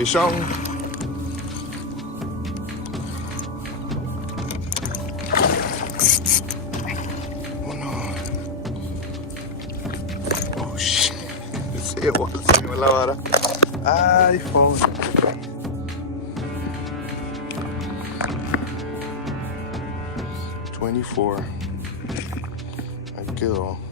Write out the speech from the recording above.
Fish on. Oh shit. Se me la vara. Ay, phone. $24. Ahí quedó.